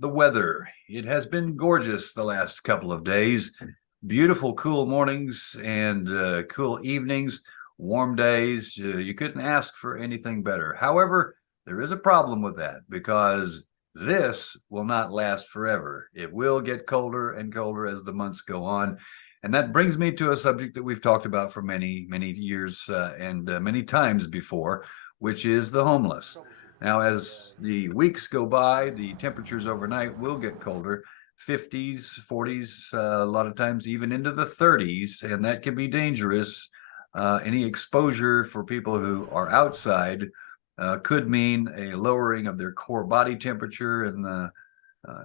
the weather. It has been gorgeous the last couple of days. Beautiful, cool mornings and cool evenings, warm days. You couldn't ask for anything better. However, there is a problem with that because this will not last forever. It will get colder and colder as the months go on. And that brings me to a subject that we've talked about for many, many years and many times before, which is the homeless. Now, as the weeks go by, the temperatures overnight will get colder, 50s, 40s, a lot of times even into the 30s, and that can be dangerous. Any exposure for people who are outside could mean a lowering of their core body temperature, and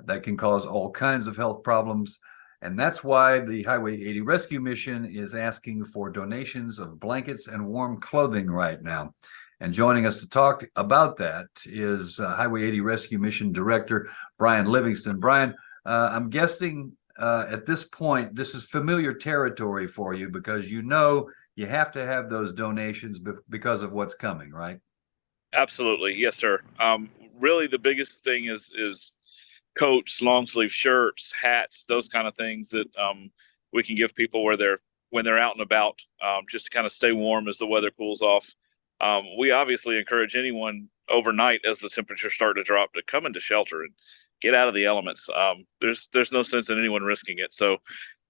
that can cause all kinds of health problems. And that's why the Hiway 80 Rescue Mission is asking for donations of blankets and warm clothing right now. And joining us to talk about that is Hiway 80 Rescue Mission Director Brian Livingston. Brian, I'm guessing at this point, this is familiar territory for you because you know you have to have those donations because of what's coming, right? Absolutely. Yes, sir. Really the biggest thing is coats, long sleeve shirts, hats, those kind of things that we can give people when they're out and about, just to kind of stay warm as the weather cools off. We obviously encourage anyone overnight as the temperatures start to drop to come into shelter and get out of the elements. There's no sense in anyone risking it. So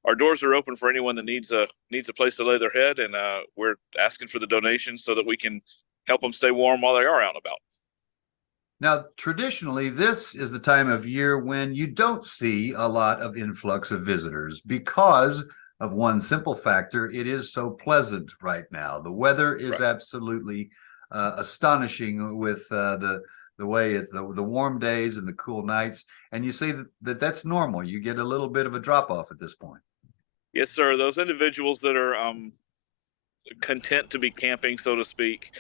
our doors are open for anyone that needs a place to lay their head, and we're asking for the donations so that we can help them stay warm while they are out and about. Now, traditionally, this is the time of year when you don't see a lot of influx of visitors because of one simple factor. It is so pleasant right now. The weather is absolutely astonishing with the way it's the warm days and the cool nights. And you see that's normal. You get a little bit of a drop off at this point. Yes, sir. Those individuals that are content to be camping, so to speak,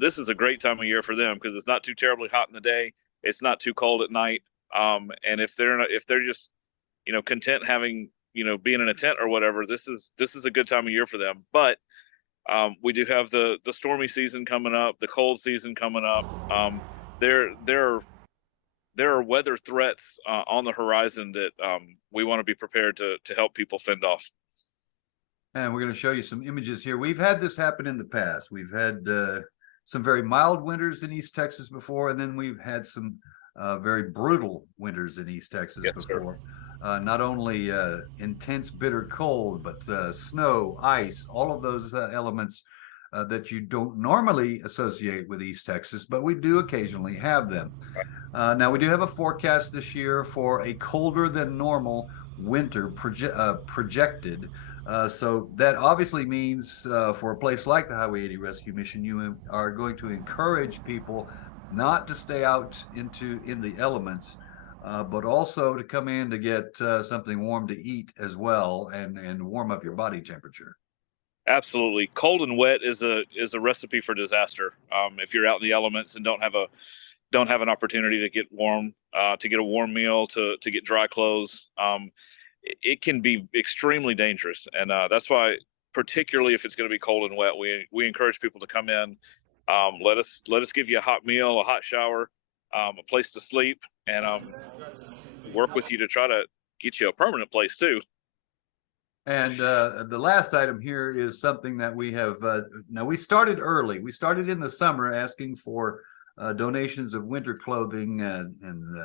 this is a great time of year for them because it's not too terribly hot in the day. It's not too cold at night. And if they're just content having being in a tent or whatever, this is a good time of year for them. But we do have the stormy season coming up, the cold season coming up. There are weather threats on the horizon that we want to be prepared to help people fend off. And we're going to show you some images here. We've had this happen in the past. We've had some very mild winters in East Texas before, and then we've had some very brutal winters in East Texas before. Not only intense, bitter cold, but snow, ice, all of those elements that you don't normally associate with East Texas, but we do occasionally have them. Now, we do have a forecast this year for a colder than normal winter projected. So that obviously means for a place like the Hiway 80 Rescue Mission, you are going to encourage people not to stay out in the elements, but also to come in to get something warm to eat as well and warm up your body temperature. Absolutely. Cold and wet is a recipe for disaster. If you're out in the elements and don't have an opportunity to get warm, to get a warm meal, to get dry clothes, it can be extremely dangerous. And that's why, particularly if it's going to be cold and wet, we encourage people to come in. Let us give you a hot meal, a hot shower, a place to sleep, and work with you to try to get you a permanent place too. And the last item here is something that we have. Now, we started early. We started in the summer asking for donations of winter clothing and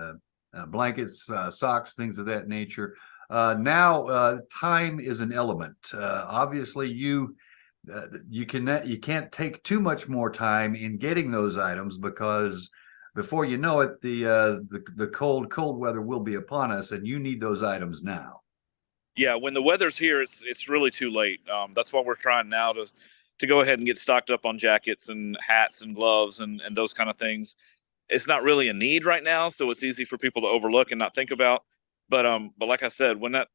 blankets, socks, things of that nature. Now, time is an element. Obviously, you can't take too much more time in getting those items because before you know it, the cold weather will be upon us, and you need those items now. Yeah, when the weather's here, it's really too late. That's why we're trying now to go ahead and get stocked up on jackets and hats and gloves and those kind of things. It's not really a need right now, so it's easy for people to overlook and not think about. But like I said, when that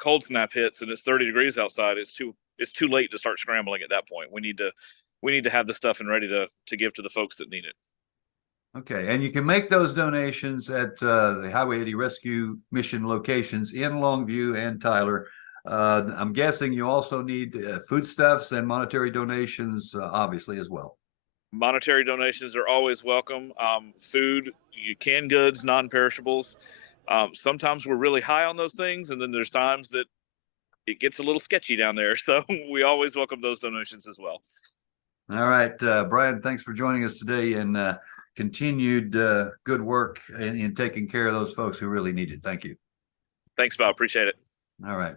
cold snap hits and it's 30 degrees outside, it's too late to start scrambling at that point. We need to have the stuff and ready to give to the folks that need it. Okay, and you can make those donations at the Hiway 80 Rescue Mission locations in Longview and Tyler. I'm guessing you also need foodstuffs and monetary donations, obviously, as well. Monetary donations are always welcome. Food, canned goods, non-perishables. Sometimes we're really high on those things, and then there's times that it gets a little sketchy down there. So we always welcome those donations as well. All right, Brian, thanks for joining us today, and continued good work in taking care of those folks who really need it. Thank you. Thanks, Bob. Appreciate it. All right.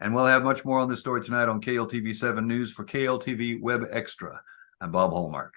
And we'll have much more on this story tonight on KLTV 7 News. For KLTV WebXtra, I'm Bob Hallmark.